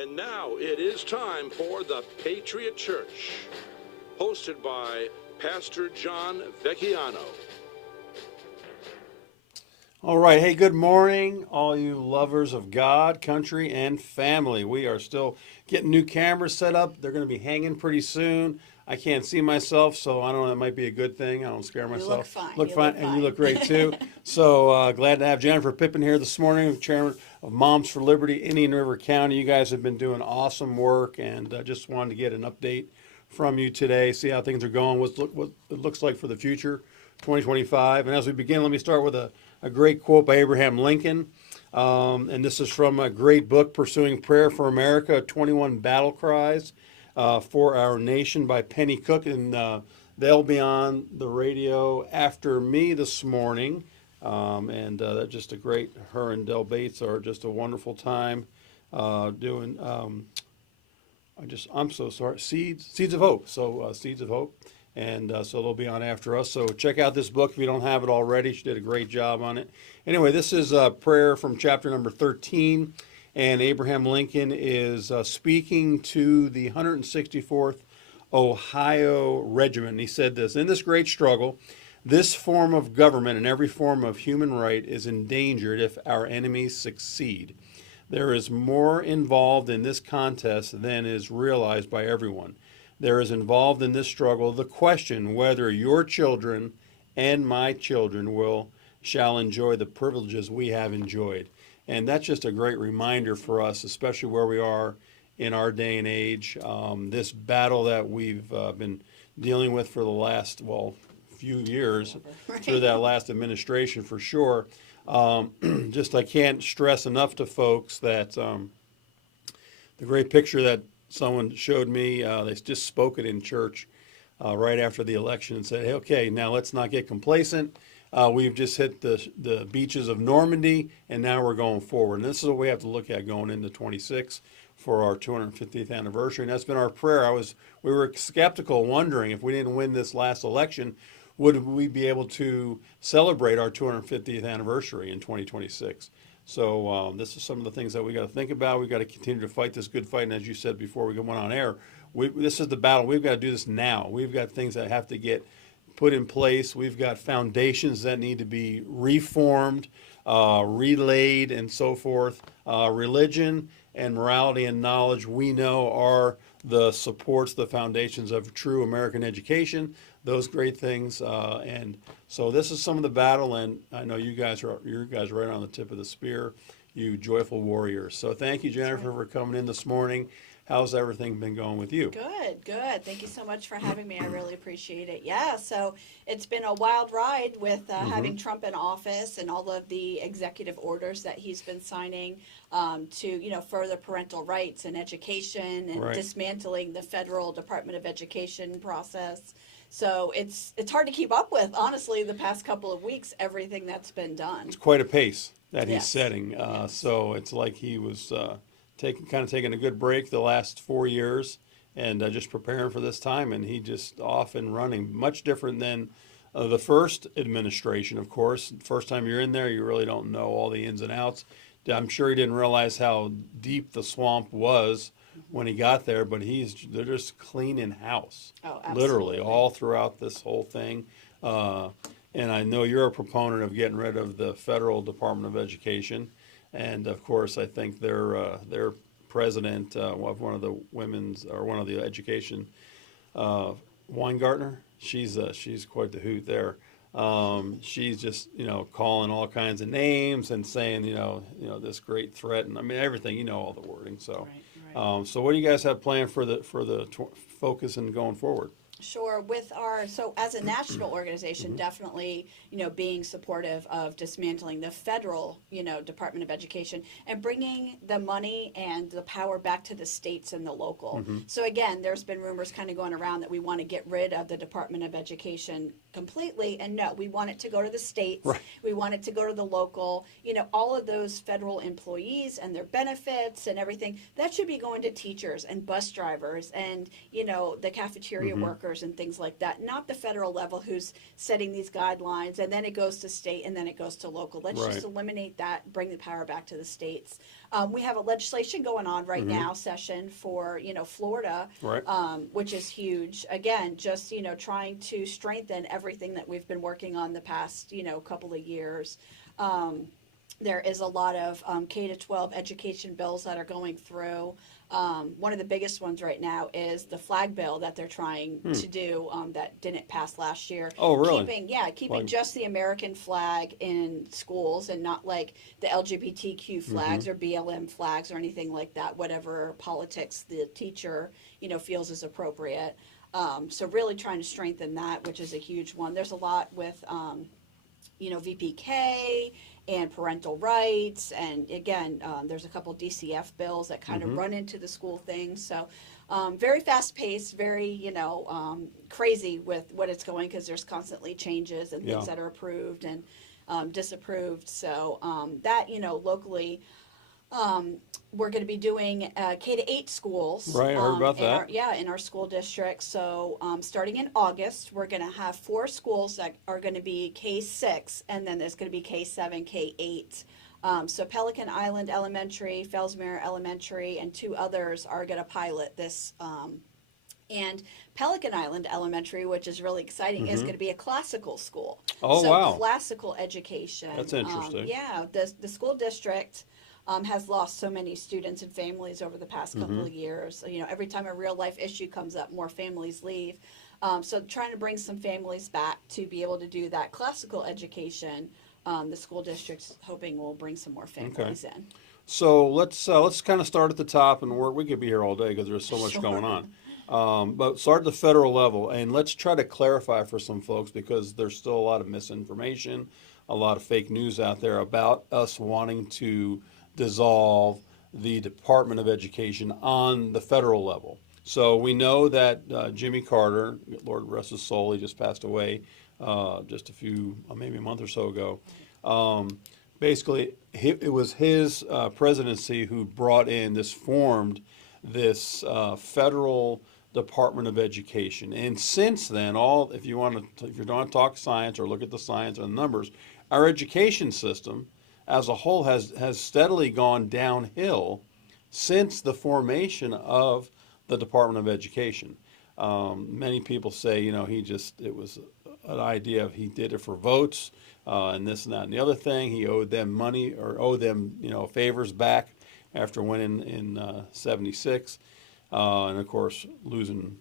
And now it is time for the Patriot Church, hosted by Pastor John Vecchiano. All right. Hey, good morning, all you lovers of God, country, and family. We are still getting new cameras set up. They're going to be hanging pretty soon. I can't see myself, so I don't know. That might be a good thing. I don't scare myself. You look fine. Look fine, and you look great too. So glad to have Jennifer Pippin here this morning, chairman of Moms for Liberty, Indian River County. You guys have been doing awesome work, and just wanted to get an update from you today, see how things are going, what it looks like for the future, 2025. And as we begin, let me start with a great quote by Abraham Lincoln. And this is from a great book, Pursuing Prayer for America, 21 Battle Cries for Our Nation by Penny Cook. And they'll be on the radio after me this morning. And that's just a great, her and Del Bates are just a wonderful time doing, I'm so sorry, Seeds of Hope. So Seeds of Hope. And so they'll be on after us. So check out this book if you don't have it already. She did a great job on it. Anyway, this is a prayer from chapter number 13. And Abraham Lincoln is speaking to the 164th Ohio Regiment. And he said this: in this great struggle, this form of government and every form of human right is endangered if our enemies succeed. There is more involved in this contest than is realized by everyone. There is involved in this struggle the question whether your children and my children shall enjoy the privileges we have enjoyed. And that's just a great reminder for us, especially where we are in our day and age. This battle that we've been dealing with for the last, few years, through that last administration for sure. Just I can't stress enough to folks that the great picture that someone showed me, they just spoke it in church right after the election and said, hey, okay, now let's not get complacent. We've just hit the beaches of Normandy, and now we're going forward. And this is what we have to look at going into 26 for our 250th anniversary. And that's been our prayer. We were skeptical, wondering if we didn't win this last election, would we be able to celebrate our 250th anniversary in 2026? So this is some of the things that we got to think about. We've got to continue to fight this good fight. And as you said before we went on air, this is the battle. We've got to do this now. We've got things that have to get put in place. We've got foundations that need to be reformed, relayed, and so forth. Religion and morality and knowledge, we know, are the supports, the foundations of true American education, those great things. And so this is some of the battle, and I know you guys are right on the tip of the spear, you joyful warriors. So thank you, Jennifer, for coming in this morning. How's everything been going with you? Good. Thank you so much for having me. I really appreciate it. Yeah, so it's been a wild ride with having Trump in office and all of the executive orders that he's been signing to, further parental rights and education and dismantling the federal Department of Education process. So it's hard to keep up with, honestly, the past couple of weeks, everything that's been done. It's quite a pace that he's setting. So it's like he was taking a good break the last 4 years and just preparing for this time. And he just off and running, much different than the first administration, of course. First time you're in there, you really don't know all the ins and outs. I'm sure he didn't realize how deep the swamp was when he got there, but they're just cleaning house, literally all throughout this whole thing. And I know you're a proponent of getting rid of the federal Department of Education, and of course I think their president of one of the education, Weingartner, she's quite the hoot there. She's just calling all kinds of names and saying this great threat, and I mean everything, all the wording. So. Right. So what do you guys have planned for the focus and going forward? Sure. So as a national organization, definitely, being supportive of dismantling the federal, Department of Education and bringing the money and the power back to the states and the local. So again, there's been rumors kind of going around that we want to get rid of the Department of Education completely. And no, we want it to go to the states. Right. We want it to go to the local, all of those federal employees and their benefits and everything that should be going to teachers and bus drivers and, the cafeteria workers directors and things like that, not the federal level who's setting these guidelines, and then it goes to state, and then it goes to local. Let's Right. just eliminate that, bring the power back to the states. We have a legislation going on right now, session for, Florida, Right. which is huge. Again, just, trying to strengthen everything that we've been working on the past, couple of years. There is a lot of K-12 education bills that are going through. One of the biggest ones right now is the flag bill that they're trying to do that didn't pass last year. Oh, really? Keeping Flag. just the American flag in schools and not like the LGBTQ flags or BLM flags or anything like that, whatever politics the teacher, feels is appropriate. So really trying to strengthen that, which is a huge one. There's a lot with, VPK and parental rights, and again, there's a couple DCF bills that kind of run into the school thing. So very fast paced, very crazy with what it's going, because there's constantly changes and things that are approved and disapproved. So that locally. We're going to be doing K-8 schools. Right, I heard about that. In our school district. So starting in August, we're going to have 4 schools that are going to be K-6, and then there's going to be K-7, K-8. So Pelican Island Elementary, Fellsmere Elementary, and 2 others are going to pilot this. And Pelican Island Elementary, which is really exciting, is going to be a classical school. Oh, so wow. Classical education. That's interesting. The school district has lost so many students and families over the past couple of years. Every time a real life issue comes up, more families leave. So trying to bring some families back to be able to do that classical education, the school district's hoping will bring some more families in. So let's kind of start at the top, and we could be here all day because there's so much going on. But start at the federal level, and let's try to clarify for some folks, because there's still a lot of misinformation, a lot of fake news out there about us wanting to dissolve the Department of Education on the federal level. So we know that Jimmy Carter, Lord rest his soul, he just passed away just a few, maybe a month or so ago. Basically, it was his presidency who formed this federal Department of Education. And since then, if you want to talk science or look at the science and the numbers, our education system as a whole has steadily gone downhill since the formation of the Department of Education. Many people say, it was an idea of he did it for votes and this and that and the other thing. He owed them money, or owed them, favors back after winning in 76, and of course losing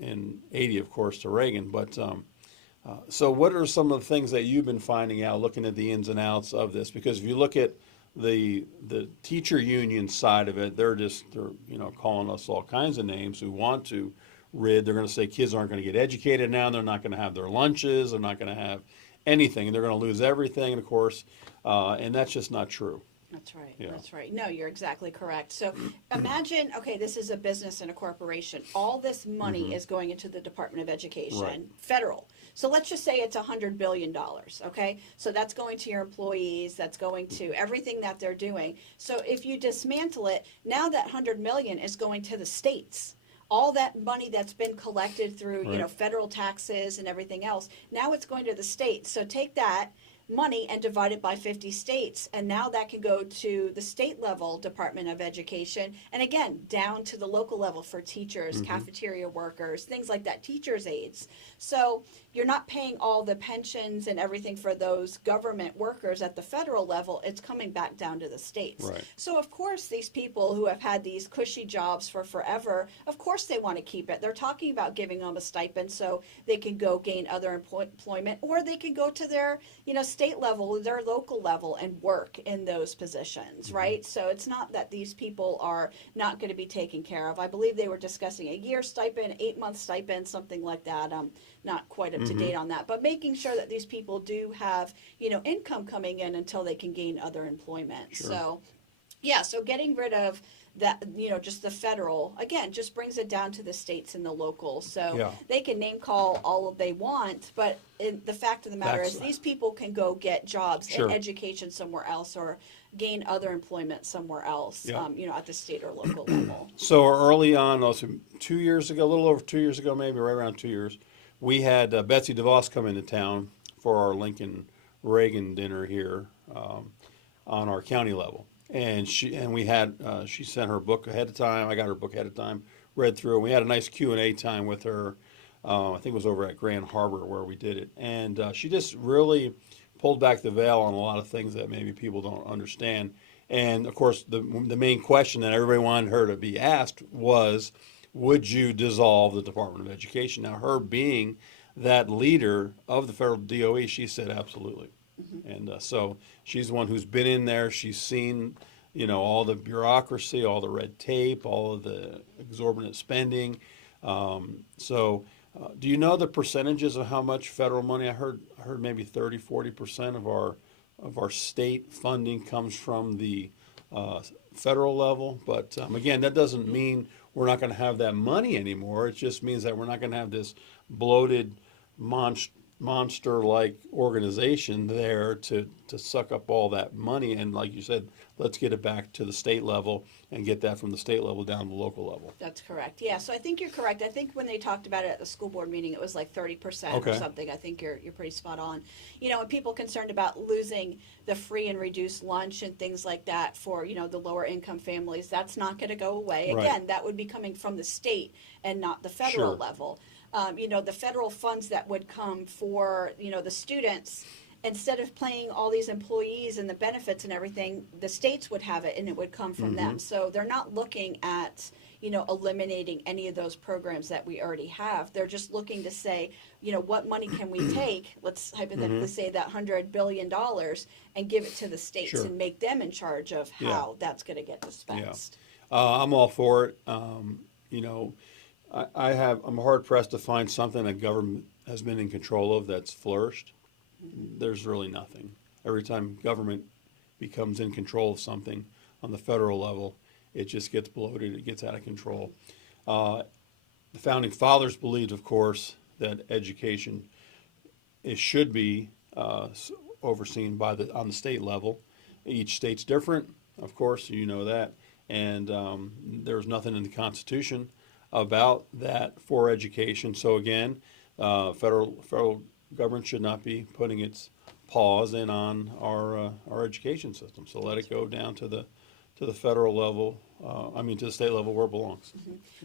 in 80, of course, to Reagan. But so what are some of the things that you've been finding out, looking at the ins and outs of this? Because if you look at the teacher union side of it, they're calling us all kinds of names who want to rid. They're going to say kids aren't going to get educated now. They're not going to have their lunches. They're not going to have anything. They're going to lose everything, and of course, and that's just not true. That's right. Yeah. That's right. No, you're exactly correct. So imagine, okay, this is a business and a corporation. All this money is going into the Department of Education, federal. So let's just say it's $100 billion, okay? So that's going to your employees, that's going to everything that they're doing. So if you dismantle it, now that $100 million is going to the states. All that money that's been collected through, federal taxes and everything else, now it's going to the states. So take that money and divide it by 50 states, and now that can go to the state level Department of Education, and again down to the local level for teachers, cafeteria workers, things like that, teachers aides. So you're not paying all the pensions and everything for those government workers at the federal level. It's coming back down to the states. Right. So of course these people who have had these cushy jobs for forever, of course they want to keep it. They're talking about giving them a stipend so they can go gain other employment, or they can go to their state level, their local level, and work in those positions, right? So it's not that these people are not going to be taken care of. I believe they were discussing a year stipend, 8-month stipend, something like that. Not quite up to date on that, but making sure that these people do have, income coming in until they can gain other employment. Sure. So Yeah, so getting rid of that, just the federal, again, just brings it down to the states and the locals. So Yeah. they can name call all they want, but the fact of the matter is these people can go get jobs Sure. in education somewhere else or gain other employment somewhere else, Yeah. at the state or local level. So early on, also 2 years ago, a little over 2 years ago, maybe right around 2 years, we had Betsy DeVos come into town for our Lincoln Reagan dinner here on our county level, and she sent her book ahead of time. I got her book ahead of time, read through, and we had a nice Q&A time with her. I think it was over at Grand Harbor where we did it, and she just really pulled back the veil on a lot of things that maybe people don't understand. And of course, the main question that everybody wanted her to be asked was, would you dissolve the Department of Education? Now, her being that leader of the federal DOE, she said absolutely. And so she's the one who's been in there. She's seen, all the bureaucracy, all the red tape, all of the exorbitant spending. Do you know the percentages of how much federal money? I heard maybe 30-40% of our state funding comes from the federal level. But again, that doesn't mean we're not going to have that money anymore. It just means that we're not going to have this bloated monster-like organization there to suck up all that money. And like you said, let's get it back to the state level and get that from the state level down to the local level. That's correct. Yeah, so I think you're correct. I think when they talked about it at the school board meeting, it was like 30% Okay. or something. I think you're pretty spot on. And people concerned about losing the free and reduced lunch and things like that for, the lower income families, that's not going to go away. Right. Again, that would be coming from the state and not the federal Sure. level. The federal funds that would come for, the students, instead of paying all these employees and the benefits and everything, the states would have it and it would come from them. So they're not looking at, eliminating any of those programs that we already have. They're just looking to say, what money can we take? Let's hypothetically say that $100 billion and give it to the states Sure. and make them in charge of how Yeah. that's going to get dispensed. I'm all for it. I'm hard pressed to find something that government has been in control of that's flourished. There's really nothing. Every time government becomes in control of something on the federal level, it just gets bloated, it gets out of control. The founding fathers believed, of course, that education should be overseen on the state level. Each state's different, of course, you know that. And there's nothing in the Constitution about that for education. So again, federal government should not be putting its paws in on our education system. So let it go down to the federal level. To the state level where it belongs.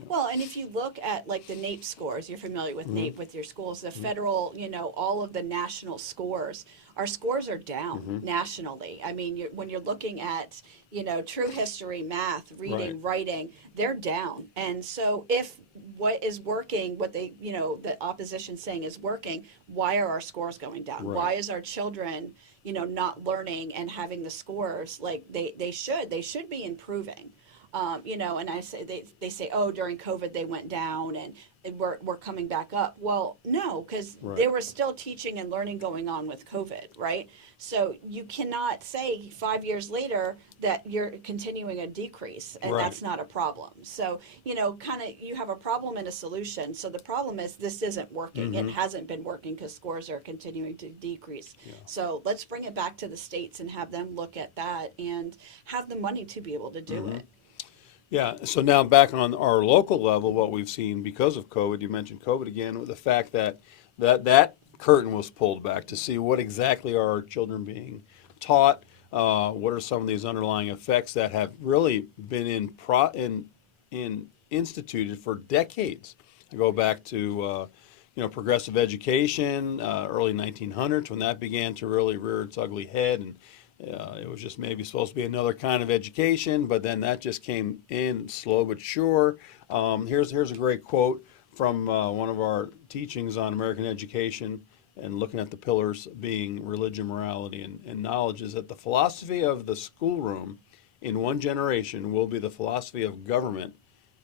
Well, and if you look at like the NAEP scores, you're familiar with NAEP with your schools, the federal, all of the national scores, our scores are down nationally. When you're looking at, true history, math, reading, writing, they're down. And so if what is working, what they, the opposition's saying is working, why are our scores going down? Right. Why is our children, not learning and having the scores like they should be improving? And I say they say, oh, during COVID they went down and we're coming back up. Well, no, because they were still teaching and learning going on with COVID, right? So you cannot say 5 years later that you're continuing a decrease, and that's not a problem. So, kind of you have a problem and a solution. So the problem is this isn't working. It hasn't been working because scores are continuing to decrease. Yeah. So let's bring it back to the states and have them look at that and have the money to be able to do it. Yeah, so now back on our local level, what we've seen because of COVID, you mentioned COVID again, with the fact that curtain was pulled back to see what exactly are our children being taught, what are some of these underlying effects that have really been instituted for decades. I go back to progressive education, early 1900s, when that began to really rear its ugly head, and it was just maybe supposed to be another kind of education, but then that just came in slow but sure. Here's a great quote from one of our teachings on American education and looking at the pillars being religion, morality, and knowledge, is that the philosophy of the schoolroom in one generation will be the philosophy of government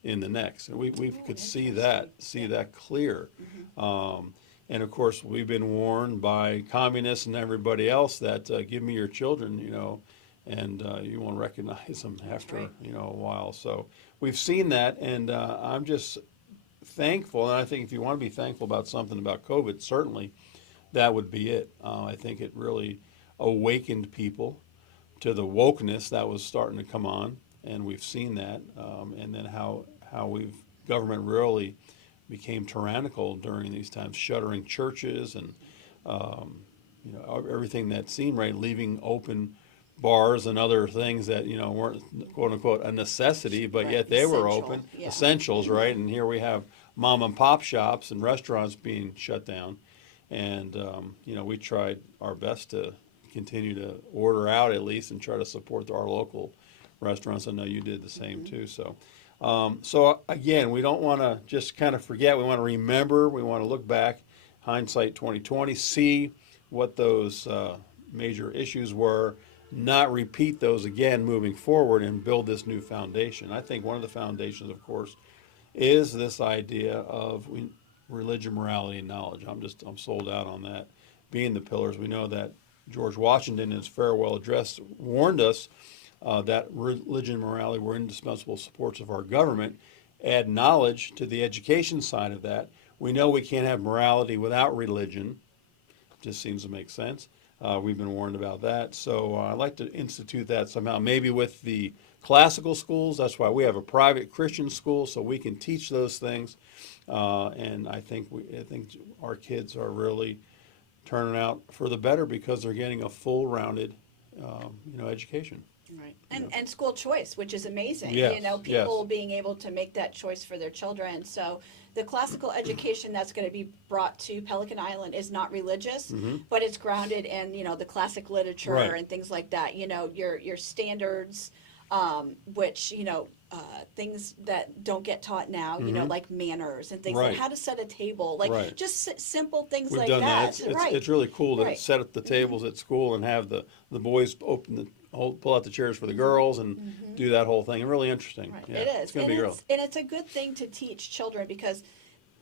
in the next. And we could see that clear. And of course, we've been warned by communists and everybody else that give me your children, and you won't recognize them after a while. So we've seen that, and I'm just thankful. And I think if you want to be thankful about something about COVID, certainly that would be it. I think it really awakened people to the wokeness that was starting to come on, and we've seen that, and then how government really became tyrannical during these times, shuttering churches and everything that seemed right, leaving open bars and other things that weren't quote unquote a necessity, but yet they were open, essentials, right? And here we have mom and pop shops and restaurants being shut down, and we tried our best to continue to order out at least and try to support our local restaurants. I know you did the same too. So again, we don't want to just kind of forget. We want to remember. We want to look back, hindsight 2020, see what those major issues were, not repeat those again moving forward, and build this new foundation. I think one of the foundations, of course, is this idea of religion, morality, and knowledge. I'm sold out on that being the pillars. We know that George Washington, in his farewell address, warned us that religion and morality were indispensable supports of our government. Add knowledge to the education side of that. We know we can't have morality without religion. Just seems to make sense. We've been warned about that. So I'd like to institute that somehow, maybe with the classical schools. That's why we have a private Christian school, so we can teach those things. And I think our kids are really turning out for the better because they're getting a full-rounded, education. Right. And school choice, which is amazing. Yes, People being able to make that choice for their children. So the classical education that's going to be brought to Pelican Island is not religious, but it's grounded in, the classic literature and things like that. Your standards, which, things that don't get taught now, like manners and things like how to set a table, just simple things We've like done that. It's really cool to set up the tables at school and have the boys pull out the chairs for the girls and do that whole thing. Really interesting. Right. Yeah, It is. It's going to be real. And it's a good thing to teach children because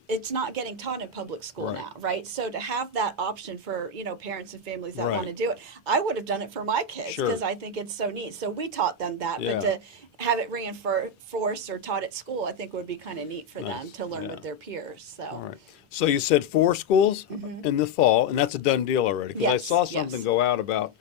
it's not getting taught in public school now, right? So to have that option for, parents and families that want to do it, I would have done it for my kids because I think it's so neat. So we taught them that, but to have it reinforced or taught at school, I think would be kind of neat for them to learn with their peers. So. All right. So you said 4 schools in the fall, and that's a done deal already. Because I saw something go out about,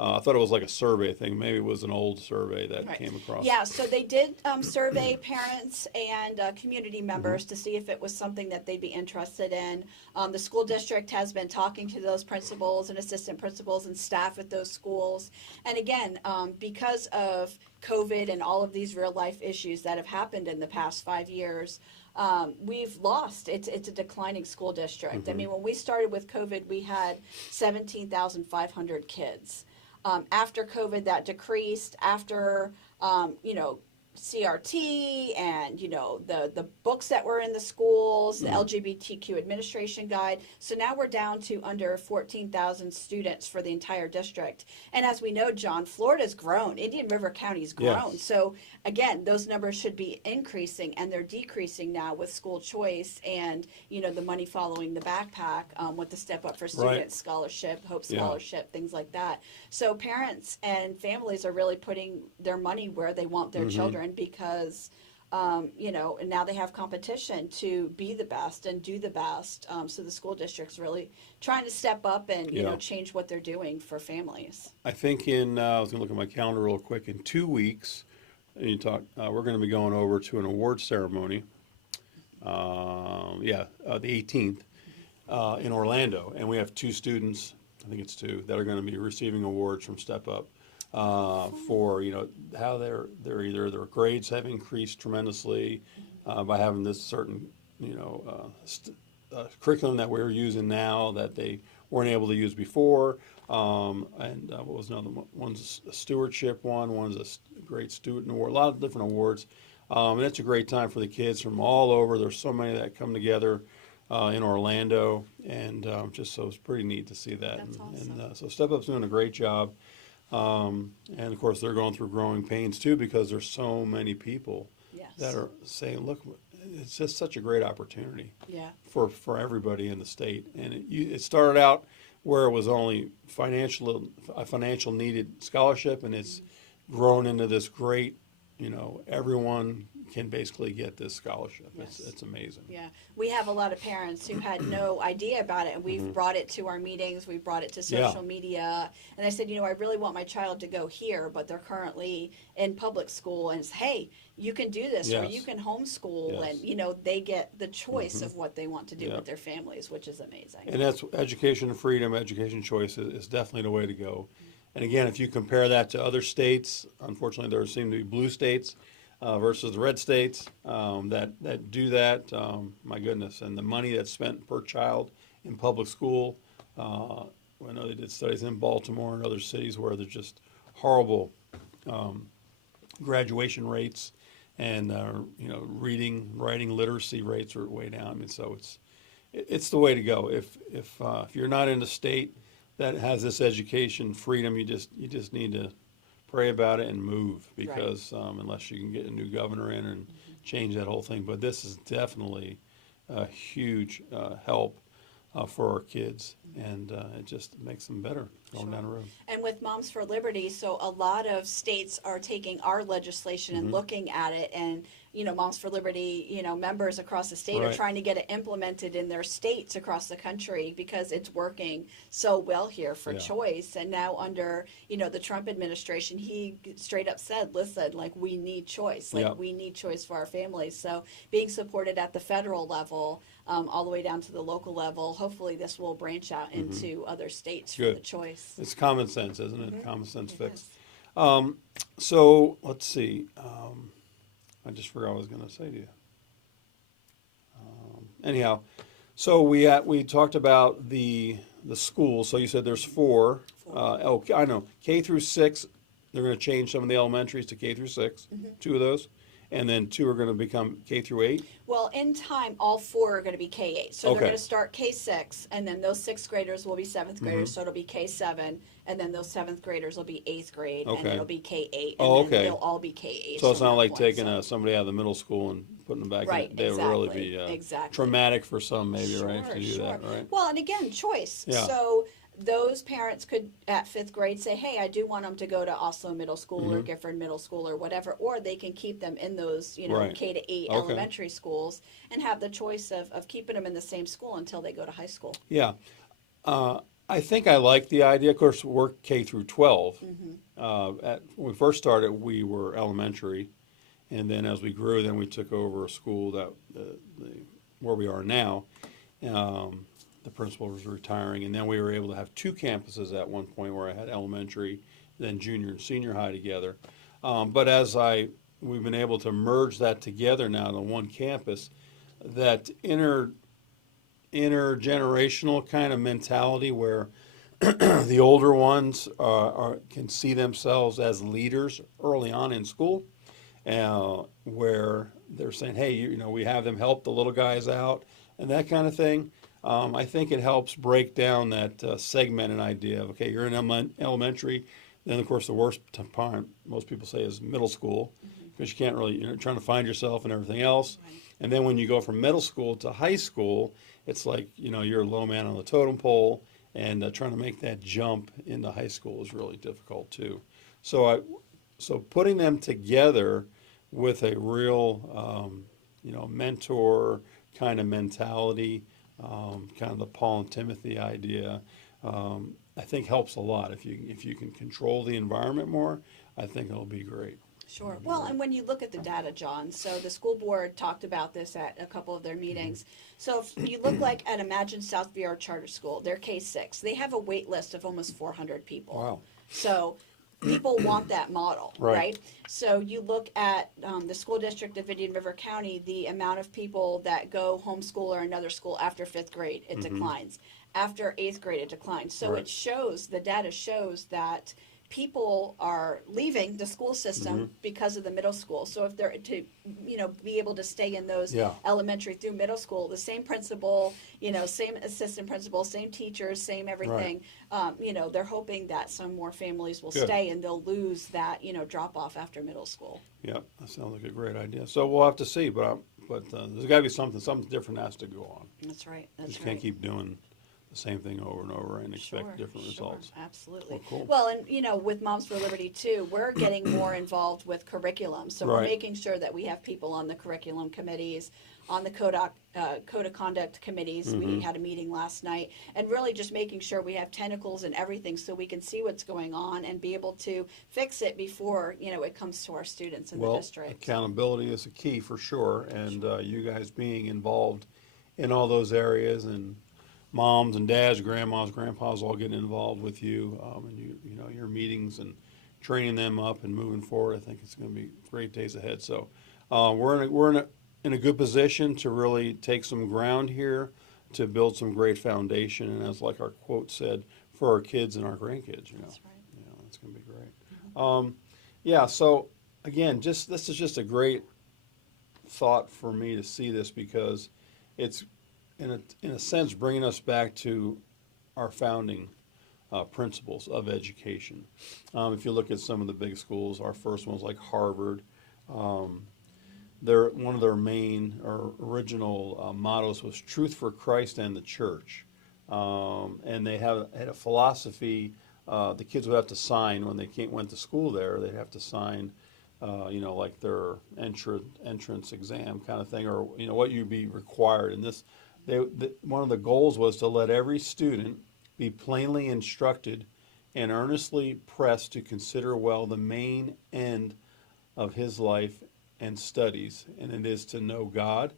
I thought it was like a survey thing. Maybe it was an old survey that came across. Yeah, so they did survey parents and community members to see if it was something that they'd be interested in. The school district has been talking to those principals and assistant principals and staff at those schools. And again, because of COVID and all of these real life issues that have happened in the past 5 years, we've lost. It's a declining school district. I mean, when we started with COVID, we had 17,500 kids. After COVID, that decreased. After, CRT and, the books that were in the schools, the LGBTQ administration guide. So now we're down to under 14,000 students for the entire district. And as we know, John, Florida's grown. Indian River County's grown. Yes. So again, those numbers should be increasing, and they're decreasing now with school choice and, the money following the backpack with the Step Up for Students scholarship, Hope Scholarship, things like that. So parents and families are really putting their money where they want their children because, and now they have competition to be the best and do the best. So the school district's really trying to step up and, change what they're doing for families. I think I was going to look at my calendar real quick. In 2 weeks, we're going to be going over to an award ceremony. The 18th in Orlando, and we have 2 students. I think it's 2 that are going to be receiving awards from Step Up for how their grades have increased tremendously by having this certain curriculum that we're using now that they weren't able to use before. And what was another one? One's a stewardship one. One's a great student award. A lot of different awards. And it's a great time for the kids from all over. There's so many that come together in Orlando, and so it's pretty neat to see that. That's awesome. And so Step Up's doing a great job. And of course, they're going through growing pains too because there's so many people that are saying, "Look, it's just such a great opportunity for everybody in the state." And it started out where it was only a financial needed scholarship, and it's grown into this great, everyone can basically get this scholarship. Yes. It's amazing. Yeah, we have a lot of parents who had no idea about it, and we've brought it to our meetings, we've brought it to social media, and I said, I really want my child to go here, but they're currently in public school, and it's, hey, you can do this, or Yes. you can homeschool, Yes. and, they get the choice of what they want to do with their families, which is amazing. And that's education freedom, education choice is definitely the way to go. And again, if you compare that to other states, unfortunately there seem to be blue states versus red states that do that. My goodness, and the money that's spent per child in public school. I know they did studies in Baltimore and other cities where there's just horrible graduation rates, and reading, writing literacy rates are way down. I mean, so it's the way to go. If you're not in a state that has this education freedom, you just need to pray about it and move, because unless you can get a new governor in and change that whole thing. But this is definitely a huge help for our kids, and it just makes them better going down the road. And with Moms for Liberty, so a lot of states are taking our legislation and looking at it, and Moms for Liberty, members across the state are trying to get it implemented in their states across the country, because it's working so well here for choice. And now under, the Trump administration, he straight up said, listen, like, we need choice. We need choice for our families. So being supported at the federal level, all the way down to the local level, hopefully this will branch out into other states for the choice. It's common sense, isn't it? Common sense fix. So let's see. I just forgot what I was going to say to you. Anyhow, so we talked about the school. So you said there's four. I know, K through 6. They're going to change some of the elementaries to K through 6. 2 of those. And then 2 are going to become K through 8? Well, in time, all 4 are going to be K-8. So they're going to start K-6, and then those 6th graders will be 7th graders, so it'll be K-7, and then those 7th graders will be 8th grade, and it'll be K-8, and then they'll all be K-8. So it's not like taking somebody out of the middle school and putting them back in. They would really be traumatic for some, maybe, right, to do that, right? Well, and again, choice. Yeah. So those parents could, at 5th grade, say, hey, I do want them to go to Oslo Middle School or Gifford Middle School or whatever, or they can keep them in those, K to 8 elementary schools and have the choice of keeping them in the same school until they go to high school. Yeah. I think I like the idea. Of course, we're K through 12. When we first started, we were elementary, and then as we grew, then we took over a school that where we are now. The principal was retiring, and then we were able to have 2 campuses at one point where I had elementary, then junior and senior high together. But as we've been able to merge that together now to one campus, that intergenerational kind of mentality where the older ones can see themselves as leaders early on in school, where they're saying, hey, we have them help the little guys out and that kind of thing. I think it helps break down that segmented idea of, okay, you're in elementary, then of course the worst part, most people say, is middle school, because you can't really, you're trying to find yourself and everything else. And then when you go from middle school to high school, it's like, you're a low man on the totem pole, and trying to make that jump into high school is really difficult too. So putting them together with a real, mentor kind of mentality, kind of the Paul and Timothy idea, I think helps a lot. If you can control the environment more, I think it'll be great. Sure. Well, and when you look at the data, John, so the school board talked about this at a couple of their meetings. So if you look like at Imagine South VR Charter School, they're K-6. They have a wait list of almost 400 people. Wow. So people want that model, right? So you look at the school district of Indian River County, the amount of people that go homeschool or another school after 5th grade, it declines. After 8th grade, it declines. So it shows, the data shows that people are leaving the school system because of the middle school. So if they're to, be able to stay in those elementary through middle school, the same principal, same assistant principal, same teachers, same everything, they're hoping that some more families will stay and they'll lose that, drop off after middle school. Yeah, that sounds like a great idea. So we'll have to see, but there's got to be something different has to go on. That's right. You can't keep doing the same thing over and over and expect Sure, different results. Absolutely. Well, cool. Well, and with Moms for Liberty too, we're getting more involved with curriculum. So we're Right. making sure that we have people on the curriculum committees, on the code of conduct committees. Mm-hmm. We had a meeting last night, and really just making sure we have tentacles and everything so we can see what's going on and be able to fix it before it comes to our students in the district. Accountability is a key for sure, and you guys being involved in all those areas, and moms and dads, grandmas, grandpas all getting involved with you, and your meetings and training them up and moving forward. I think it's going to be great days ahead. So we're in a good position to really take some ground here to build some great foundation, and as like our quote said, for our kids and our grandkids. That's right. It's going to be great. So again, this is just a great thought for me to see this, because it's in a sense bringing us back to our founding principles of education. If you look at some of the big schools, our first ones like Harvard, one of their main or original mottos was "Truth for Christ and the Church," and they had a philosophy. The kids would have to sign when they went to school there. They'd have to sign, like their entrance exam kind of thing, or what you'd be required. And one of the goals was to let every student be plainly instructed and earnestly pressed to consider well the main end of his life and studies, and it is to know God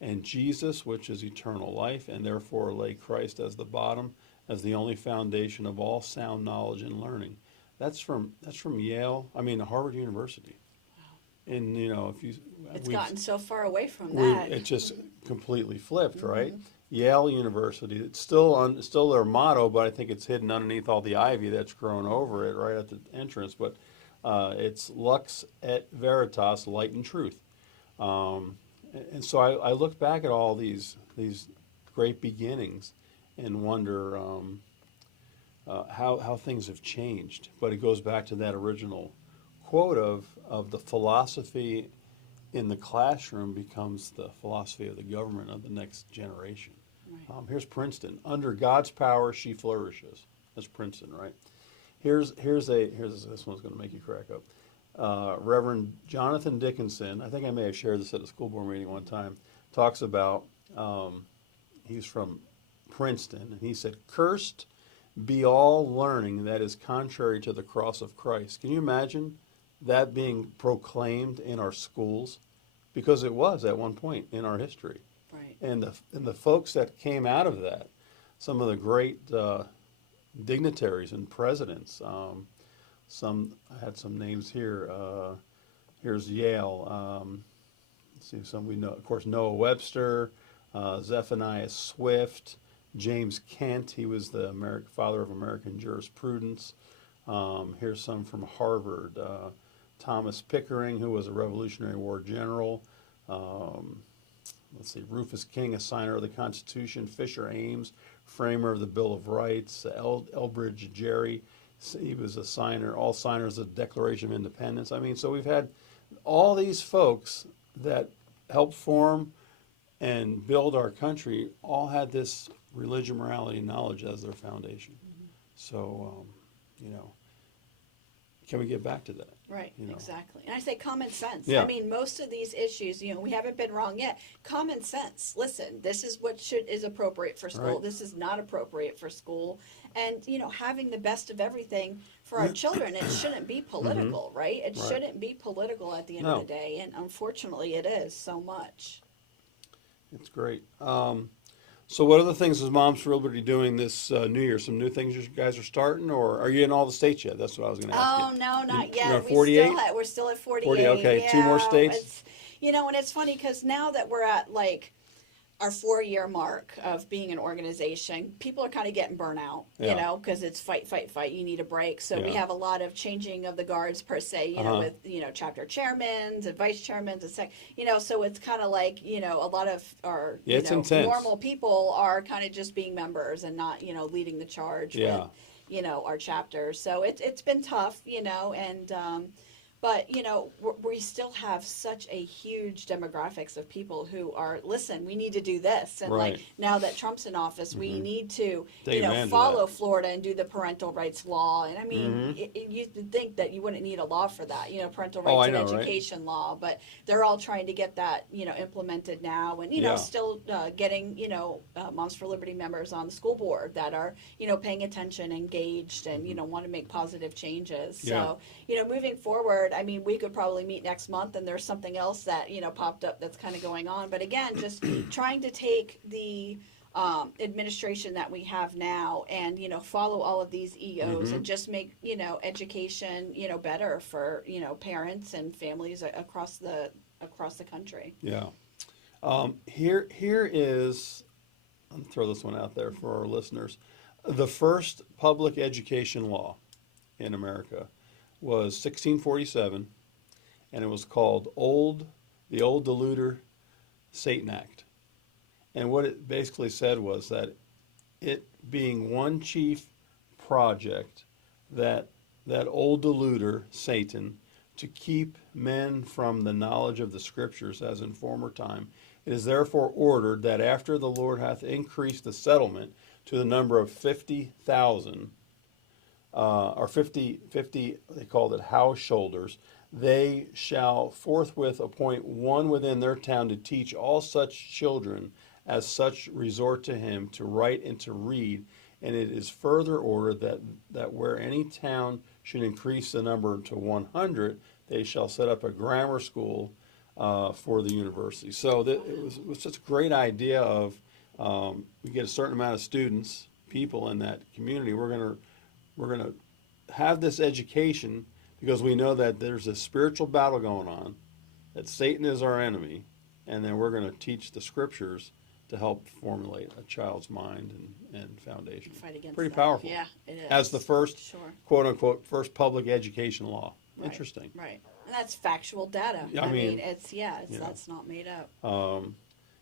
and Jesus, which is eternal life, and therefore lay Christ as the bottom, as the only foundation of all sound knowledge and learning. That's from Harvard University. Wow. And it's gotten so far away from that. It just completely flipped, right? Yale University. It's still their motto, but I think it's hidden underneath all the ivy that's grown over it right at the entrance. But it's Lux et Veritas, light and truth. And so I look back at all these great beginnings and wonder how things have changed. But it goes back to that original quote of the philosophy in the classroom becomes the philosophy of the government of the next generation. Right. Here's Princeton. Under God's power, she flourishes. That's Princeton, right? Here's this one's going to make you crack up. Reverend Jonathan Dickinson, I think I may have shared this at a school board meeting one time, talks about, he's from Princeton, and he said, "Cursed be all learning that is contrary to the cross of Christ." Can you imagine that being proclaimed in our schools? Because it was at one point in our history. Right. And the folks that came out of that, some of the great dignitaries and presidents, I had some names here. Here's Yale. Let's see, some we know. Of course, Noah Webster, Zephaniah Swift, James Kent. He was the father of American jurisprudence. Here's some from Harvard. Thomas Pickering, who was a Revolutionary War general. Let's see, Rufus King, a signer of the Constitution. Fisher Ames, framer of the Bill of Rights. Elbridge Gerry, he was a signer, all signers of the Declaration of Independence. So we've had all these folks that helped form and build our country, all had this religion, morality, and knowledge as their foundation. Mm-hmm. So, can we get back to that? Right, exactly. And I say common sense. Yeah. Most of these issues, we haven't been wrong yet. Common sense. Listen, this is what is appropriate for school. Right. This is not appropriate for school. And, having the best of everything for our children, it shouldn't be political, Mm-hmm. right? It Right. shouldn't be political at the end of the day. And unfortunately, it is so much. It's great. So what other things is Moms for Liberty doing this New Year? Some new things you guys are starting, or are you in all the states yet? That's what I was going to ask you. Oh, no, not yet. You're on 48? We're still at 48. 40, okay. Yeah, 2 more states? And it's funny because now that we're at, our 4-year mark of being an organization, people are kind of getting burnt out, because it's fight. You need a break. So we have a lot of changing of the guards per se, with, chapter chairmen and vice chairmen and so it's kind of a lot of our, normal people are kind of just being members and not, leading the charge with, our chapters. So it's been tough, and, But, we still have such a huge demographics of people who are, listen, we need to do this. And Right. like now that Trump's in office, we need to, Take advantage of follow that. Florida and do the parental rights law. And I mean, Mm-hmm. you'd think that you wouldn't need a law for that, parental Oh, rights I and know, right? education law. But they're all trying to get that, implemented now. And, Yeah. still getting, Moms for Liberty members on the school board that are, paying attention, engaged, and, want to make positive changes. Yeah. So, moving forward, I mean, we could probably meet next month and there's something else that, popped up that's kind of going on. But again, just trying to take the administration that we have now and, follow all of these EOs and just make, education, better for, parents and families across the country. Yeah. Here is, I'll throw this one out there for our listeners. The first public education law in America was 1647, and it was called the Old Deluder Satan Act. And what it basically said was that it being one chief project, that old deluder, Satan, to keep men from the knowledge of the Scriptures as in former time, it is therefore ordered that after the Lord hath increased the settlement to the number of 50,000, or 50, they called it householders, they shall forthwith appoint one within their town to teach all such children as such resort to him to write and to read. And it is further ordered that where any town should increase the number to 100, they shall set up a grammar school for the university. So it was such a great idea of we get a certain amount of students, people in that community. We're gonna have this education because we know that there's a spiritual battle going on, that Satan is our enemy, and then we're going to teach the Scriptures to help formulate a child's mind and foundation. Fight against Pretty that. powerful. Yeah, it is. As the first, Sure. quote unquote, first public education law. Right, Interesting. Right. And that's factual data. Yeah, I I mean, mean, that's not made up.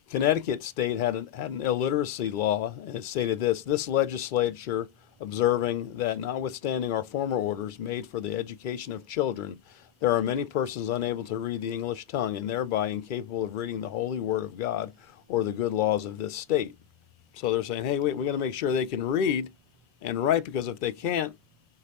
Connecticut state had an illiteracy law, and it stated this legislature, observing that notwithstanding our former orders made for the education of children, there are many persons unable to read the English tongue and thereby incapable of reading the holy word of God or the good laws of this state. So they're saying, hey, wait, we got to make sure they can read and write, because if they can't,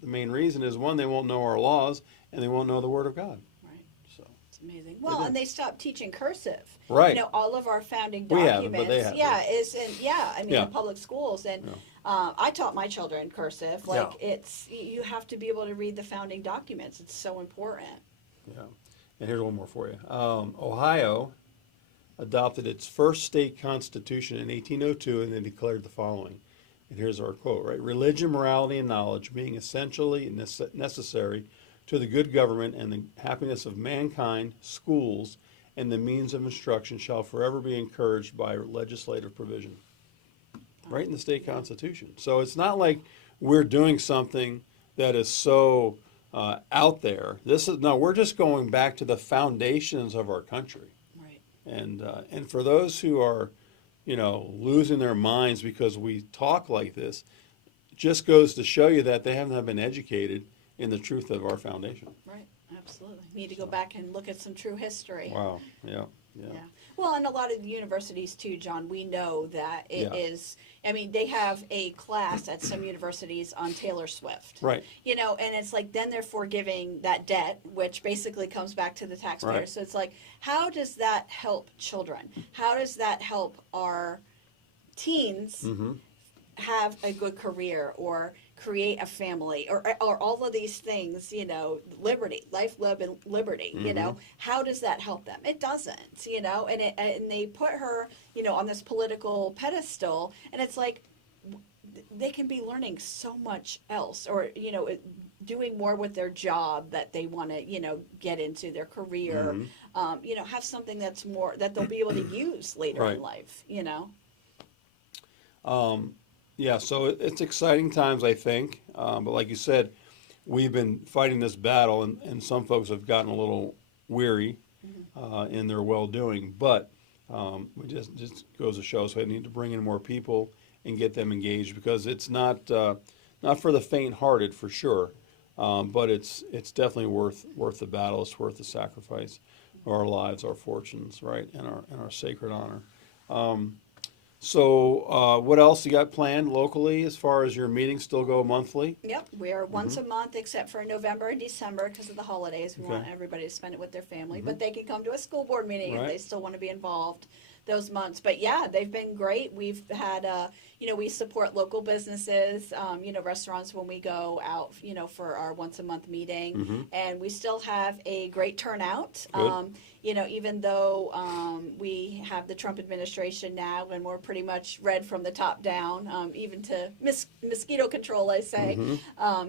the main reason is, one, they won't know our laws and they won't know the word of God. Right. So It's amazing. Well, and they stopped teaching cursive. Right. All of our founding We documents. haven't, but they have. In public schools. And I taught my children cursive. You have to be able to read the founding documents. It's so important. Yeah. And here's one more for you. Ohio adopted its first state constitution in 1802, and they declared the following. And here's our quote, right? Religion, morality, and knowledge being essentially necessary to the good government and the happiness of mankind, schools, and the means of instruction shall forever be encouraged by legislative provision. Right in the state constitution. So it's not like we're doing something that is so out there. We're just going back to the foundations of our country. Right. And for those who are, losing their minds because we talk like this, it just goes to show you that they haven't been educated in the truth of our foundation. Right. Absolutely. Need to go back and look at some true history. Wow. Yeah. Well, and a lot of the universities too, John, we know that it is, they have a class at some universities on Taylor Swift. Right. And it's like, then they're forgiving that debt, which basically comes back to the taxpayer. Right. So it's like, how does that help children? How does that help our teens have a good career or create a family or all of these things, liberty, life, love, and liberty, how does that help them? It doesn't, and they put her, on this political pedestal, and it's like, they can be learning so much else or, doing more with their job that they want to, get into their career, have something that's more, that they'll be able to use later in life, Yeah, so it's exciting times, I think. But like you said, we've been fighting this battle, and some folks have gotten a little weary in their well-doing. But it just goes to show us we need to bring in more people and get them engaged, because it's not for the faint-hearted, for sure. But it's definitely worth the battle. It's worth the sacrifice of our lives, our fortunes, right, and our sacred honor. So what else you got planned locally as far as your meetings still go monthly? Yep, we are once a month except for November and December because of the holidays. We want everybody to spend it with their family, but they can come to a school board meeting if they still want to be involved those months. But yeah, they've been great. We've had, we support local businesses, restaurants when we go out, for our once a month meeting, and we still have a great turnout. Even though we have the Trump administration now, and we're pretty much red from the top down, even to mosquito control, I say,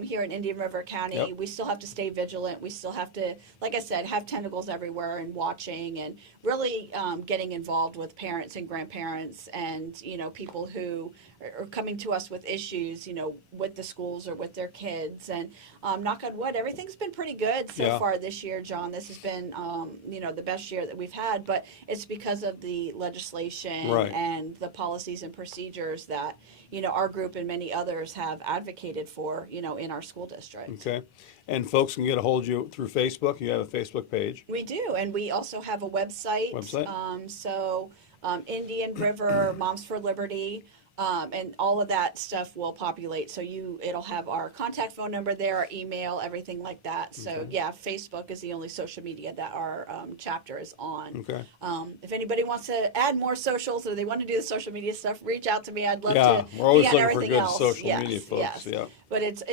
here in Indian River County, we still have to stay vigilant. We still have to, like I said, have tentacles everywhere and watching and really getting involved with parents and grandparents and, people who are coming to us with issues, with the schools or with their kids. And knock on wood, everything's been pretty good so far this year, John. This has been, the best year that we've had, but it's because of the legislation and the policies and procedures that, our group and many others have advocated for, in our school district. Okay. And folks can get a hold of you through Facebook. You have a Facebook page. We do, and we also have a website. Indian River Moms for Liberty. And all of that stuff will populate. So it'll have our contact phone number there, our email, everything like that. So Facebook is the only social media that our chapter is on. Okay. If anybody wants to add more socials or they want to do the social media stuff, reach out to me. I'd love to we're always be on looking for everything good else. social media folks. Yes. Yeah. But it's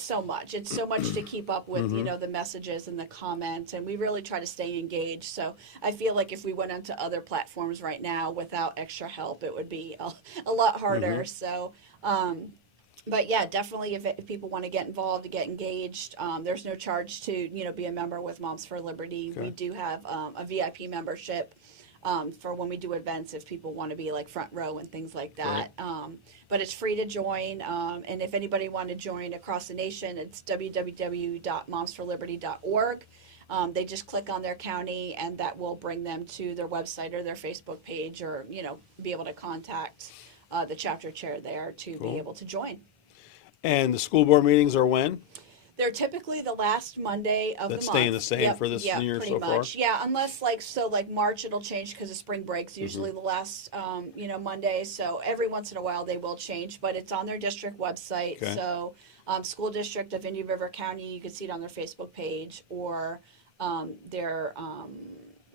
so much. It's so much to keep up with, the messages and the comments, and we really try to stay engaged. So I feel like if we went onto other platforms right now without extra help, it would be a lot harder. So, but yeah, definitely if people want to get involved, to get engaged, there's no charge to, be a member with Moms for Liberty. We do have a VIP membership for when we do events if people want to be like front row and things like that. But it's free to join. And if anybody want to join across the nation, it's www.momsforliberty.org. They just click on their county and that will bring them to their website or their Facebook page or, be able to contact the chapter chair there to be able to join. And the school board meetings are when? They're typically the last Monday of the month. That's staying the same for this year pretty so much. far? Yeah, unless like March it'll change because of spring breaks, usually the last, Monday. So every once in a while they will change, but it's on their district website. Okay. So School District of Indian River County, you can see it on their Facebook page or their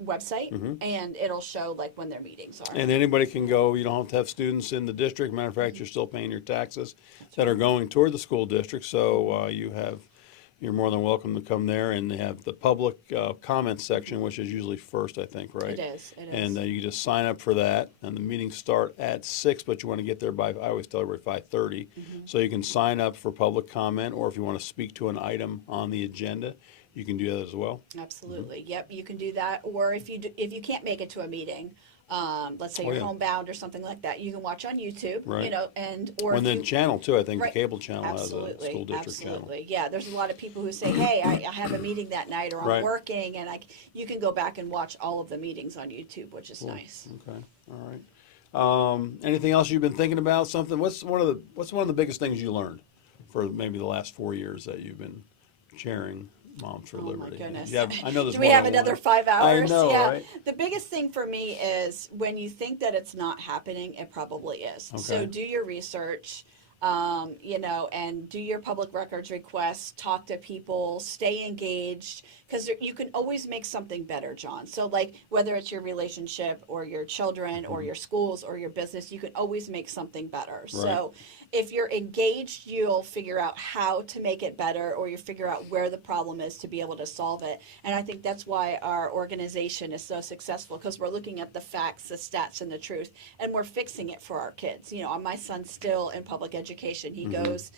website, and it'll show like when their meetings are. And anybody can go. You don't have to have students in the district. Matter of fact, you're still paying your taxes that are going toward the school district. So you're more than welcome to come there, and they have the public comment section, which is usually first, I think, right? It is. And you just sign up for that, and the meetings start at 6, but you want to get there by, I always tell everybody, 5:30. So you can sign up for public comment, or if you want to speak to an item on the agenda, you can do that as well. Absolutely. Yep, you can do that. Or if you can't make it to a meeting, let's say you're homebound or something like that, you can watch on YouTube. Right. Or then channel too. I think right. the cable channel Absolutely. has a school district channel. Absolutely. Yeah, there's a lot of people who say, "Hey, I have a meeting that night, or I'm working," and you can go back and watch all of the meetings on YouTube, which is nice. Okay. All right. Anything else you've been thinking about? Something? What's one of the biggest things you learned for maybe the last 4 years that you've been chairing Moms for Liberty? Oh my goodness. I know Do we have another 5 hours? I know, right? The biggest thing for me is when you think that it's not happening, it probably is. Okay. So do your research, and do your public records requests, talk to people, stay engaged, because you can always make something better, John. So like whether it's your relationship or your children or your schools or your business, you can always make something better. Right. So if you're engaged, you'll figure out how to make it better, or you figure out where the problem is to be able to solve it. And I think that's why our organization is so successful, because we're looking at the facts, the stats, and the truth, and we're fixing it for our kids. My son's still in public education. He goes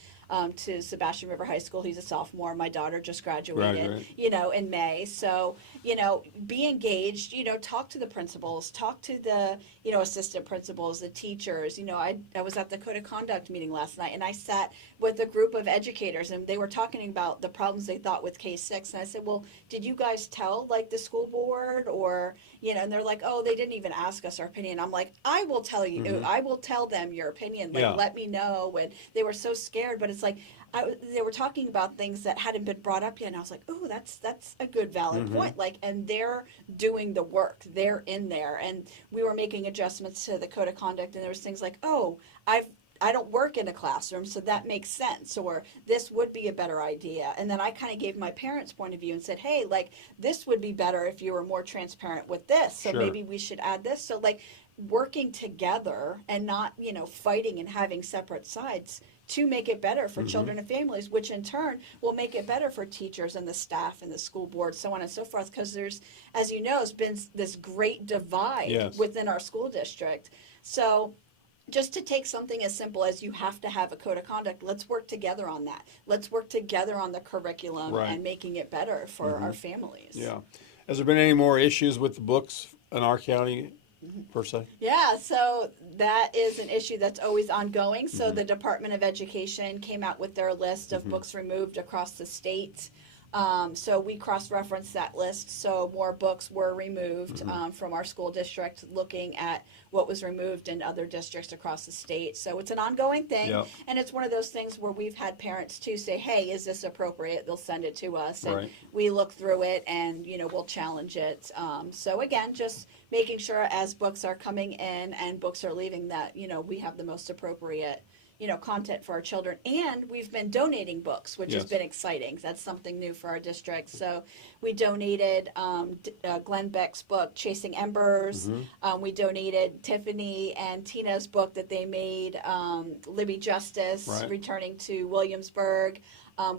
to Sebastian River High School. He's a sophomore. My daughter just graduated, in May. So, be engaged, talk to the principals, talk to the, assistant principals, the teachers. I was at the Code of Conduct meeting last night, and I sat with a group of educators, and they were talking about the problems they thought with K-6. And I said, well, did you guys tell, like, the school board or, and they're like, oh, they didn't even ask us our opinion. I'm like, I will tell you, I will tell them your opinion. Like, let me know. And they were so scared, but it's it's like they were talking about things that hadn't been brought up yet, and I was like, oh, that's a good valid point. Like, and they're doing the work, they're in there, and we were making adjustments to the code of conduct, and there was things like, oh, I don't work in a classroom, so that makes sense, or this would be a better idea. And then I kind of gave my parents' point of view and said, hey, like, this would be better if you were more transparent with this, so Sure. maybe we should add this. So, like, working together and not, fighting and having separate sides to make it better for children and families, which in turn will make it better for teachers and the staff and the school board, so on and so forth, because there's, as you know, has been this great divide Yes. within our school district. So just to take something as simple as you have to have a code of conduct, let's work together on that. Let's work together on the curriculum Right. and making it better for our families. Yeah. Has there been any more issues with the books in our county, per se? Yeah, so that is an issue that's always ongoing. So the Department of Education came out with their list of books removed across the state. So we cross-referenced that list. So more books were removed from our school district, looking at what was removed in other districts across the state. So it's an ongoing thing. Yep. And it's one of those things where we've had parents too say, hey, is this appropriate? They'll send it to us. And Right. we look through it and, we'll challenge it. So again, just making sure as books are coming in and books are leaving that, we have the most appropriate content for our children. And we've been donating books, which has Yes. been exciting. That's something new for our district. So we donated Glenn Beck's book, Chasing Embers. We donated Tiffany and Tina's book that they made, Libby Justice, Right. Returning to Williamsburg.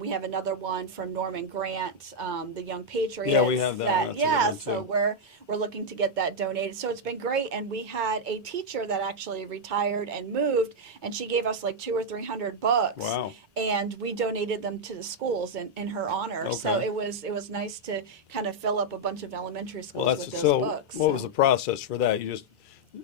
We have another one from Norman Grant, The Young Patriots. Yeah, we have that one. That's a good yeah, one, so too. we're looking to get that donated. So it's been great, and we had a teacher that actually retired and moved, and she gave us like 200 or 300 books. Wow. And we donated them to the schools in her honor. So Okay. it was nice to kind of fill up a bunch of elementary schools Well, with that's those so. books. What was the process for that?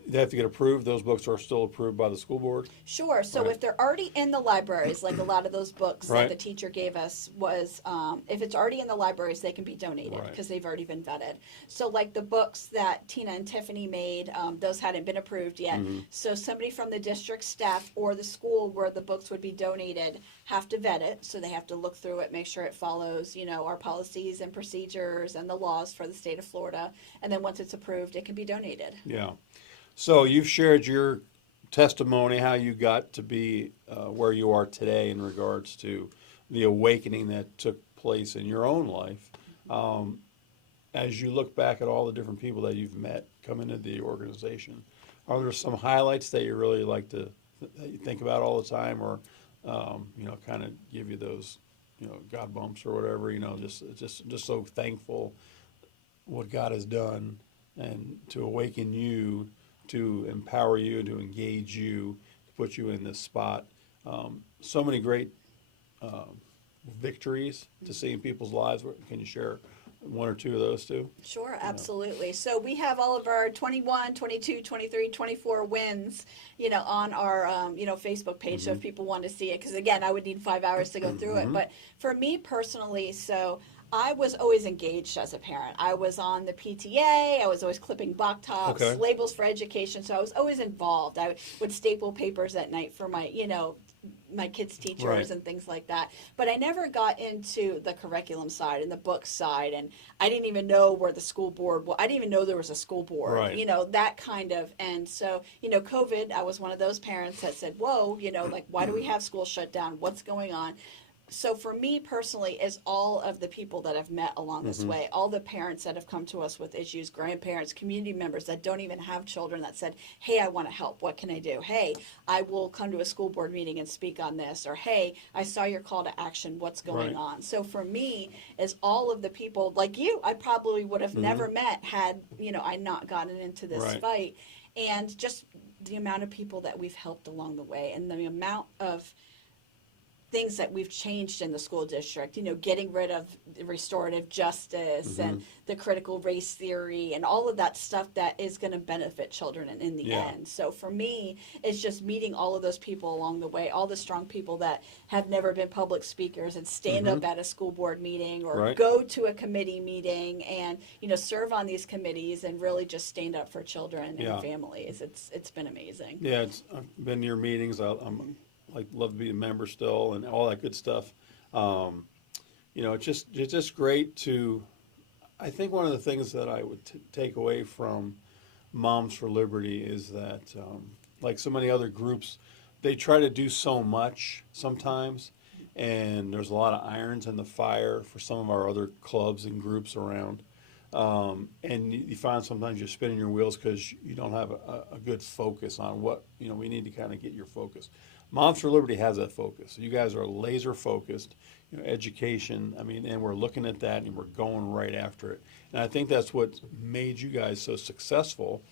They have to get approved. Those books are still approved by the school board. Sure. So Right. if they're already in the libraries, like a lot of those books Right. that the teacher gave us was, if it's already in the libraries, they can be donated Right. because they've already been vetted. So like the books that Tina and Tiffany made, those hadn't been approved yet. So somebody from the district staff or the school where the books would be donated have to vet it. So they have to look through it, make sure it follows, our policies and procedures and the laws for the state of Florida. And then once it's approved, it can be donated. Yeah. So you've shared your testimony, how you got to be where you are today in regards to the awakening that took place in your own life. As you look back at all the different people that you've met come into the organization, are there some highlights that you really like that you think about all the time, or kind of give you those, God bumps or whatever? Just so thankful what God has done and to awaken you, to empower you, to engage you, to put you in this spot. So many great victories to see in people's lives. Can you share one or two of those too? Sure, absolutely. So we have all of our 21, 22, 23, 24 wins, on our, Facebook page. So if people want to see it, because again, I would need 5 hours to go through it. But for me personally, so I was always engaged as a parent. I was on the PTA. I was always clipping block tops, Okay. labels for education. So I was always involved. I would staple papers at night for my, my kids' teachers Right. and things like that. But I never got into the curriculum side and the book side. And I didn't even know where the school board was. I didn't even know there was a school board, Right. That kind of. And so, COVID, I was one of those parents that said, whoa, like, why do we have school shut down? What's going on? So for me personally, is all of the people that I've met along this way, all the parents that have come to us with issues, grandparents, community members that don't even have children that said, hey, I want to help. What can I do? Hey, I will come to a school board meeting and speak on this. Or, hey, I saw your call to action. What's going Right. on? So for me, is all of the people like you, I probably would have never met had, I not gotten into this Right. fight. And just the amount of people that we've helped along the way and the amount of things that we've changed in the school district, getting rid of restorative justice and the critical race theory and all of that stuff that is going to benefit children in the Yeah. end. So for me, it's just meeting all of those people along the way, all the strong people that have never been public speakers and stand up at a school board meeting or Right. go to a committee meeting and, serve on these committees and really just stand up for children Yeah. and families. It's been amazing. Yeah, I've been to your meetings. I'm like love to be a member still and all that good stuff. It's just great to. I think one of the things that I would take away from Moms for Liberty is that, like so many other groups, they try to do so much sometimes, and there's a lot of irons in the fire for some of our other clubs and groups around. And you find sometimes you're spinning your wheels because you don't have a good focus on what, we need to kind of get your focus. Moms for Liberty has that focus. You guys are laser focused, education, and we're looking at that and we're going right after it. And I think that's what made you guys so successful.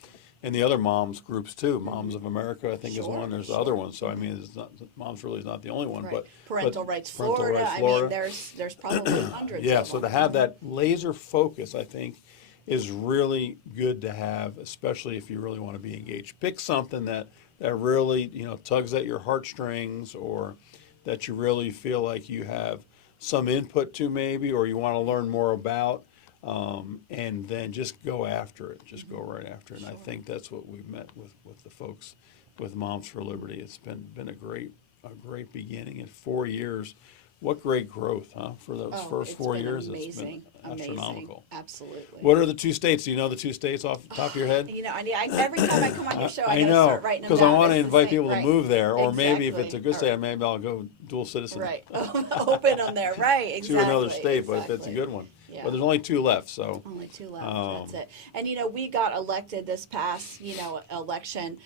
And the other moms groups too, Moms of America, I think is one. There's other ones. So it's not, Moms really is not the only one. Right. But Parental Rights Florida. There's probably hundreds. Yeah. Of So them. to have that laser focus, I think, is really good to have, especially if you really want to be engaged. Pick something that really tugs at your heartstrings, or that you really feel like you have some input to maybe, or you want to learn more about. And then just go after it. Just go right after it. And I think that's what we've met with the folks with Moms for Liberty. It's been a great beginning. In 4 years, what great growth, huh? For those first 4 years, it's been astronomical. Absolutely. What are the 2 states? Do you know the 2 states off the top of your head? Every time I come on your show, I I gotta know, start writing them because down. I want to It's the invite same, people to right. move there, or maybe if it's a good Exactly. state, maybe I'll go dual citizen Right. Open them there. Right. Exactly. to another state. But if it's a good one, Yeah. but there's only 2 left, so. Only 2 left. That's it. And we got elected this past election.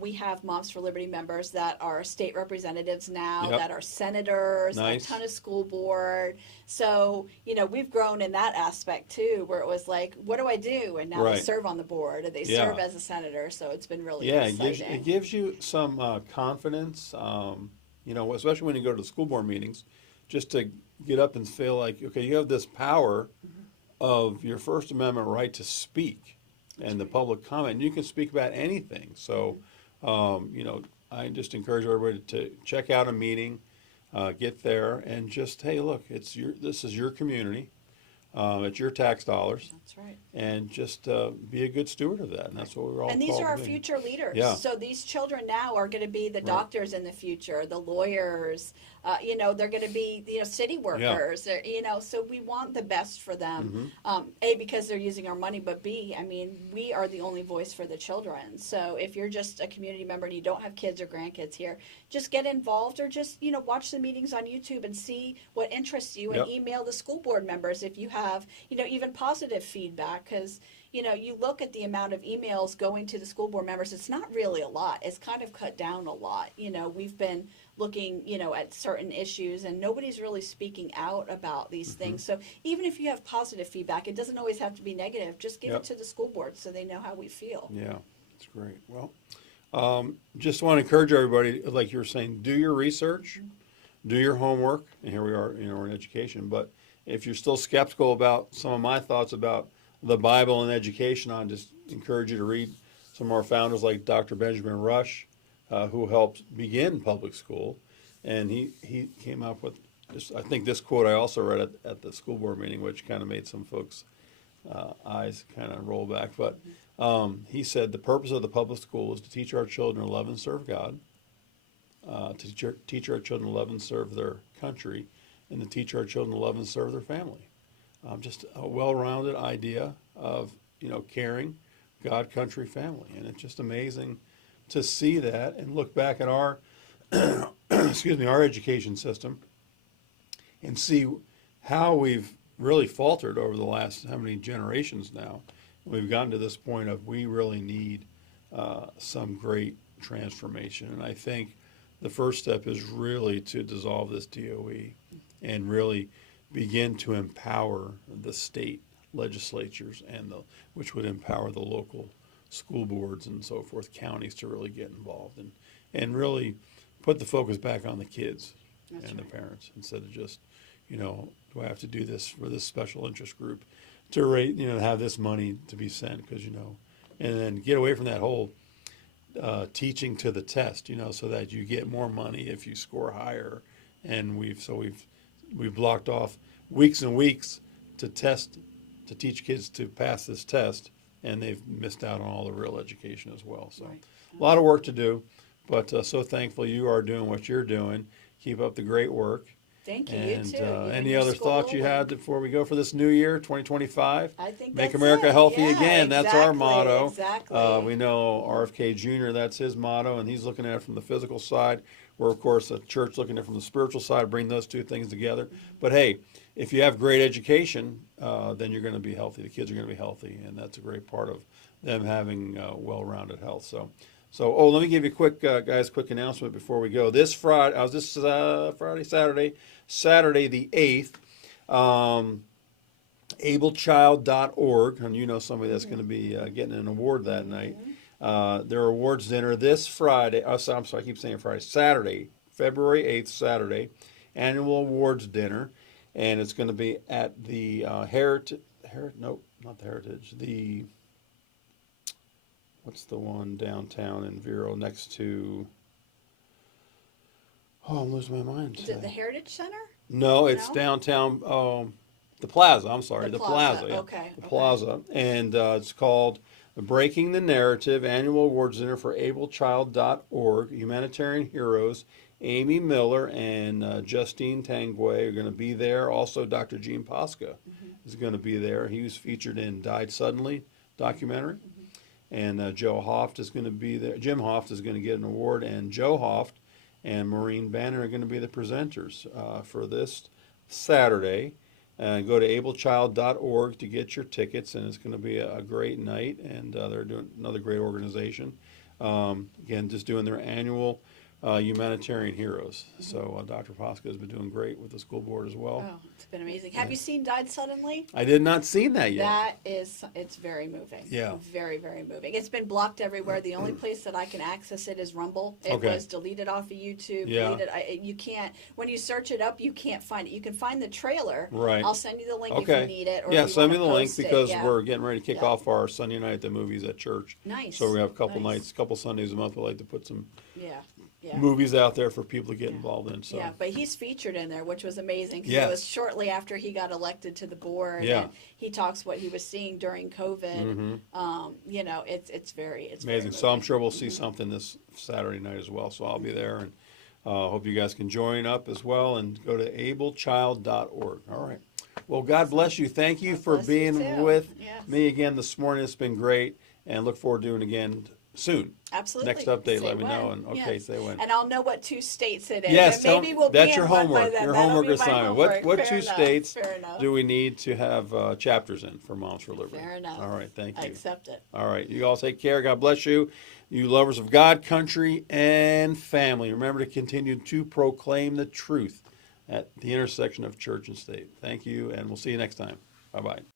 We have Moms for Liberty members that are state representatives now, Yep. that are senators, Nice. a ton of school board. So we've grown in that aspect too, where it was like, what do I do? And now they Right. serve on the board, or they Yeah. serve as a senator. So it's been really Yeah, exciting. it gives you some confidence, especially when you go to the school board meetings, just to get up and feel like, okay, you have this power of your First Amendment right to speak and the public comment. And you can speak about anything. So, I just encourage everybody to check out a meeting, get there, and just, hey, look, this is your community. It's your tax dollars. That's right. And just be a good steward of that. And that's what we're all And these called are our to be. future leaders. Yeah. So these children now are going to be the doctors in the future, the lawyers. They're going to be city workers. So we want the best for them. A, because they're using our money, but B, we are the only voice for the children. So if you're just a community member and you don't have kids or grandkids here, just get involved, or just watch the meetings on YouTube and see what interests you, and email the school board members if you have even positive feedback, because you look at the amount of emails going to the school board members, it's not really a lot. It's kind of cut down a lot. We've been looking, at certain issues, and nobody's really speaking out about these things. So even if you have positive feedback, it doesn't always have to be negative. Just give it to the school board so they know how we feel. Yeah, that's great. Well, just want to encourage everybody, like you were saying, do your research, do your homework, and here we are, we're in education. But if you're still skeptical about some of my thoughts about the Bible and education, I just encourage you to read some of our founders like Dr. Benjamin Rush, who helped begin public school. And he came up with this, I think this quote I also read at the school board meeting, which kind of made some folks' eyes kind of roll back. But he said, the purpose of the public school is to teach our children to love and serve God, to teach our children to love and serve their country, and to teach our children to love and serve their family. Just a well-rounded idea of, caring, God, country, family. And it's just amazing to see that and look back at our, our education system and see how we've really faltered over the last, how many generations now. We've gotten to this point of we really need some great transformation. And I think the first step is really to dissolve this DOE and really begin to empower the state legislatures which would empower the local school boards and so forth, counties, to really get involved and really put the focus back on the kids. That's and right. The parents, instead of just, do I have to do this for this special interest group to rate, have this money to be sent, because, and then get away from that whole teaching to the test, so that you get more money if you score higher. And we've blocked off weeks and weeks to teach kids to pass this test, and they've missed out on all the real education as well. So a lot of work to do, But so thankful you are doing what you're doing. Keep up the great work. Thank you. And You too. You and any your other thoughts you school had before we go for this new year, 2025? I think Make that's America it. healthy Yeah, again. That's our exactly, motto. exactly. We know RFK Jr., that's his motto, and he's looking at it from the physical side. We're, of course, a church looking at it from the spiritual side, bring those two things together. But hey, if you have great education, then you're going to be healthy. The kids are going to be healthy, and that's a great part of them having well-rounded health. So, let me give you a quick, guys, quick announcement before we go. This Friday, Saturday the 8th, ablechild.org, and you know somebody that's going to be getting an award that night. Their awards dinner this Friday, I'm sorry, I keep saying Friday, Saturday, February 8th, Saturday, annual awards dinner, and it's going to be at the nope, not the Heritage, what's the one downtown in Vero next to, I'm losing my mind. Is it the Heritage Center? No, it's No? downtown, the Plaza, I'm sorry, the Plaza. Yeah, Okay. the okay. Plaza. And it's called Breaking the Narrative Annual Awards Dinner for ablechild.org. Humanitarian heroes Amy Miller and Justine Tanguay are going to be there. Also, Dr. Gene Posca is going to be there. He was featured in Died Suddenly documentary. And Joe Hoft is going to be there. Jim Hoft is going to get an award, and Joe Hoft and Maureen Banner are going to be the presenters for this Saturday. Go to ablechild.org to get your tickets, and it's going to be a great night. And they're doing another great organization. Again, just doing their annual humanitarian heroes. So Dr. Posca has been doing great with the school board as well. Oh, it's been amazing. Have you seen Died Suddenly? I did not see that yet. It's very moving. Yeah. Very, very moving. It's been blocked everywhere. The only place that I can access it is Rumble. It Okay. was deleted off of YouTube. Yeah. You can't, when you search it up, you can't find it. You can find the trailer. Right. I'll send you the link if Okay. you need it. Or Yeah, if you send me wanna the link post it. because Yeah. we're getting ready to kick Yeah. off our Sunday night at the movies at church. Nice. So we have a couple Nice. nights, couple Sundays a month. We like to put some Yeah. Yeah. movies out there for people to get involved in. So Yeah, but he's featured in there, which was amazing because Yes. it was shortly after he got elected to the board. Yeah. And he talks what he was seeing during COVID. It's very amazing. So I'm sure we'll see something this Saturday night as well. So I'll be there, and hope you guys can join up as well. And go to ablechild.org. All right. Well, God bless you. Thank you God for bless you being too. with Yes. me again this morning. It's been great, and look forward to doing it again soon. Absolutely. Next update, Say let me when. know. And okay, Yes. say when. And I'll know what 2 states it is. Yes, and maybe we'll that's be your in one by homework. then. Your That'll homework be my assignment. homework. What Fair 2 enough. states Fair enough. do we need to have chapters in for Moms for Liberty? Fair enough. All right, thank I you. accept it. All right, you all take care. God bless you. You lovers of God, country, and family. Remember to continue to proclaim the truth at the intersection of church and state. Thank you, and we'll see you next time. Bye-bye.